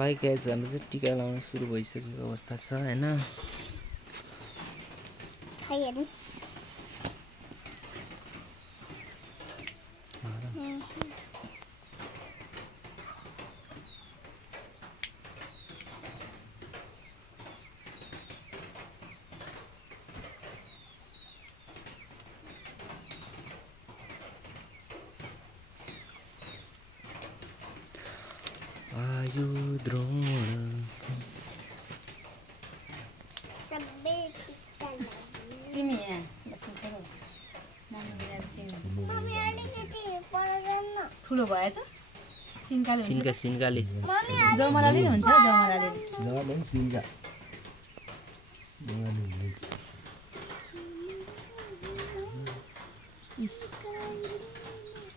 like guys हाम्रो चाहिँ टिका लाउन सुरु भइसकेको अवस्था छ हैन आयु द्रोण तिमी यहाँ बस्नु पर्यो मम्मी बिना तिमी मम्मी अलिकति पर जान्न ठुलो भएछ सिनकाले सिनकाले जमराले नि हुन्छ जमराले सिनका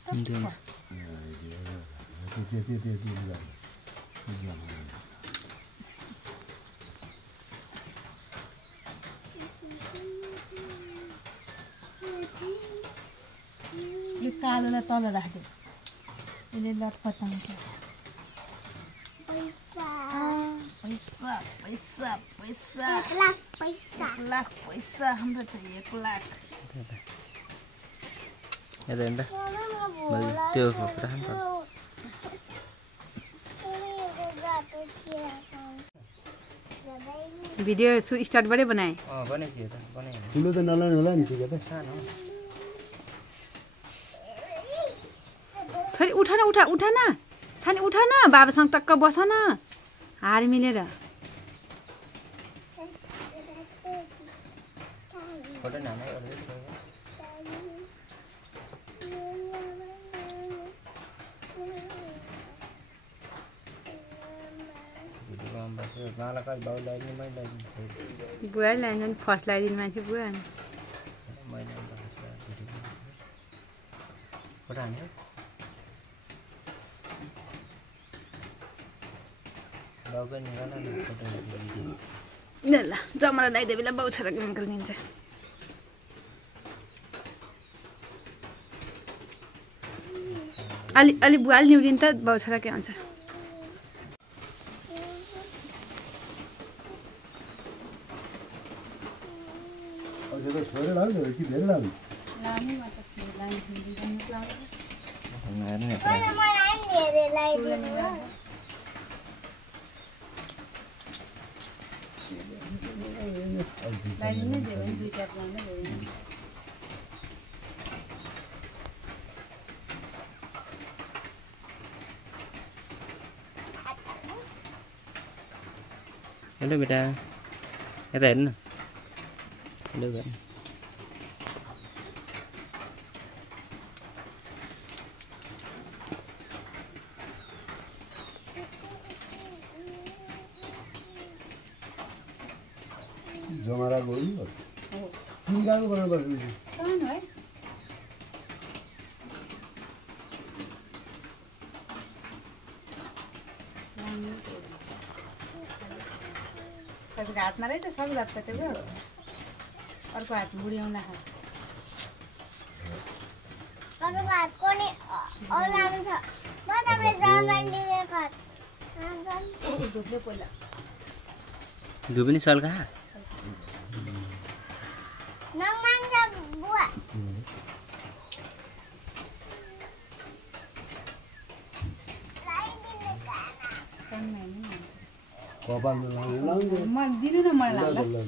हुन्छ यो कालोलाई तल राख्दै यसले लटपटाउँछ पैसा पैसा पैसा पैसा 1 लाख पैसा हाम्रो त 1 लाख यता हेर्दा मैले त्यो राख्नु पर्छ भिडियो स्टार्ट बडे बनाए बनाइछु यो त बनाइ ठुलो त नलाने होला नि ठिकै त सानो छोरी उठ न सानी उठ न बाबासँग टक्क बस न हार मिलेर फोटो नामै बुवा लगाइदिनु फर्स्ट लगाइदिनु मान्छे बुवा फोटो हान्यो ल जमरा लगाइदियो बेला बाउ छोराको अङ्कल निन्छ अलि बुवा अलि निउरिनु त बाउ छोरा के हुन्छ थोरै लाग्यो कि धेरै लाग्यो हेलो बेटा यता हेर्नु हेलो गर्नु जमरा गयो सिनकाको बनाउनुपर्छ सानो है कसैको हातमा रहेछ सब रात कतिको अर्को हात बुढ्याउला अर्को हात कोनी औलाम छ म तपाईले जामान दिने खत दुधले पहिला धुबिनी सल्का नङमान छ बुवा कपालमा लाउने म दिनु न मलाई लाग्ला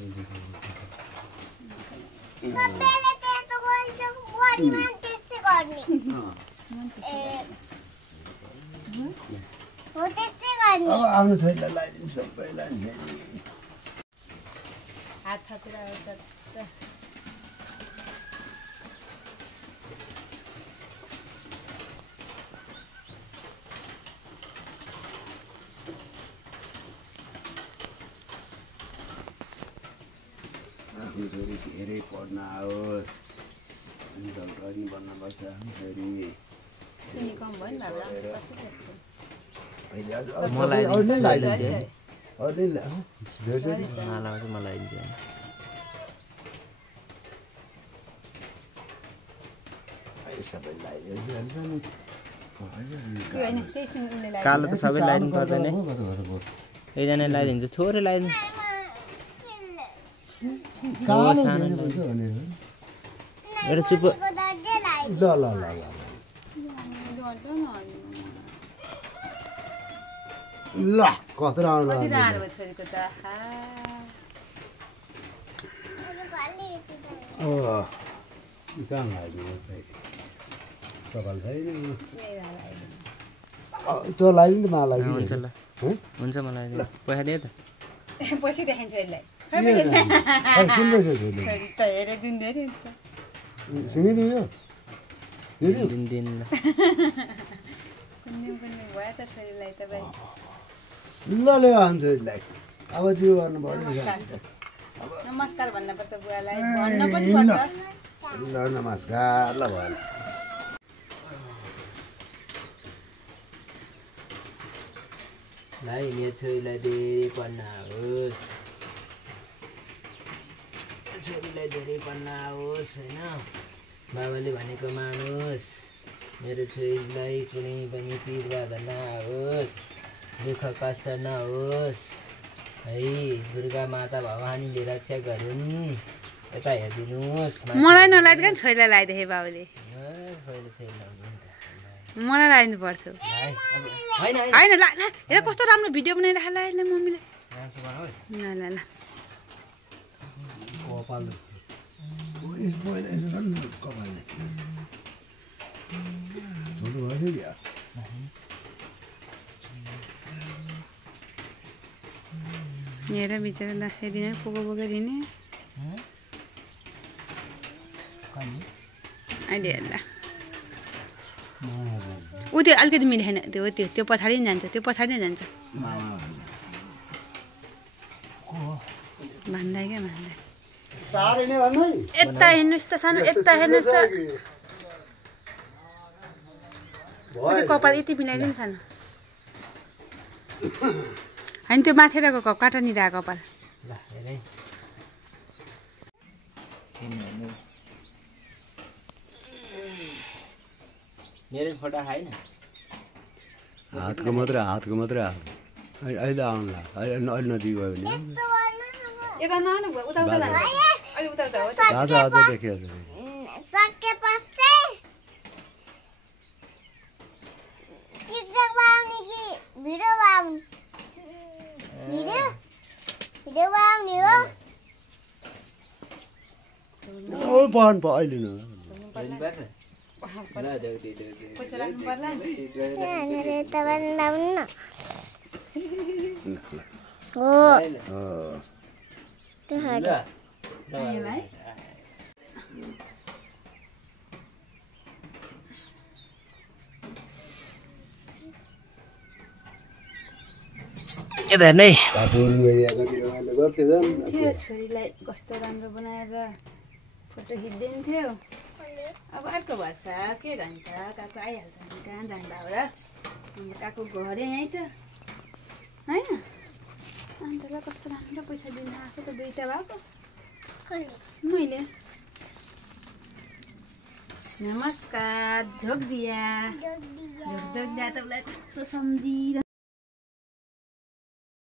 सबैले त्यस्तो गर्छ बुहारीमा त्यस्तै गर्ने हो त्यस्तै गर्ने अब आफ्नो छोरीलाई लगाइदिनु सबैलाई हात थाचेर आउँछ आफ्नो छोरी धेरै पढ्न आओस् अनि डक्टर नि बन्नुपर्छ आफ्नो छोरी चिनी कम भयो नि बाबा कसरी मलाई अरूले लगाइदिन्छ अरूले मालामा चाहिँ मलाई लगाइदिन्छ सबै लगाइदिन्छ नि हैन त्यसै उले लाग्यो कालो त सबै लगाइदिनु पर्दैन है एकजना लगाइदिन्छ थोरै लगाइदिनु कालो सानो दिनुपर्छ भनेर एउटा चुप ल ल ल ल ल कत्रो आउनु कति राम्रो भयो छोरीको त आहा कहाँ लगाइदिनु कपाल छैन त्यो लगाइदिनु त मलाई हुन्छ ल हुन्छ मलाई पैसा दिए त पछि देखाइन्छ यसलाई कुन रहेछ छोरी त हेरे जुन धेरै हुन्छ सुनिदियो दिन ल कुन्ने भयो त छोरीलाई त भाइ ल ल हामी छोरीलाई अब जिउ गर्नु पर्यो नमस्कार भन्न पर्छ बुवालाई भन्न पनि पर्छ ल नमस्कार ल भयो भाइ मेरो छोरीलाई धेरै पढ्न आओस् छोरीलाई धेरै पढ्न आओस् होइन बाबाले भनेको मानोस् मेरो छोरीलाई कुनै पनि पीडा नआओस् दुःख कष्ट नहोस् है दुर्गा माता भवानीले रक्षा गरून् यता हेरिदिनुहोस् मलाई नलाइदिएको नि छोरीलाई लगाइदिए बाबुले मलाई लगाइदिनु पर्थ्यो होइन होइन ला हेर कस्तो राम्रो भिडियो बनाइरहेको ला यसले मम्मीले ल ल ल कपाल हेर बिचरा दसैँ दिन पोको बोकेर हिँड्ने अहिले हेर्दा ऊ त्यो अलिकति मिलेन त्यो त्यो त्यो पछाडि नै जान्छ त्यो पछाडि नै जान्छ भन्दा क्या भन्दा यता हेर्नुहोस् त सानो यता हेर्नुहोस् त त्यो कपाल यति मिलाइदिनु सानो होइन त्यो माथिरको काटनिर आएको कपाल ल हेर है मेरो फोटो खाएन हातको मात्रै अहिले आउनु अहिले नजिक गयो भने यता नआउनु भयो उता उता जानु अलि उता उता हो आज देखियो सकेपछि टिकटक बनाउने कि भिडियो बनाउने भिडियो बनाउने हो पढ्नु प अहिले न पैसा राख्नु पर्ला नि यहाँनिर तपाईँले लाउनु न हो त्यो खायो यसलाई यता हेर्नु है थियो छोरीलाई कस्तो राम्रो बनाएर फोटो खिचिदिन्थ्यो अब अर्को वर्ष के भन्छ काको आइहाल्छ नि कहाँ जाँदा हो र काको घरै यहीँ छ होइन अन्त ल कस्तो राम्रो पैसा दिनु आएको त दुईवटा भएको मैले नमस्कार ढोक दिया ढोक दिया त उसलाई कस्तो सम्झिरहेको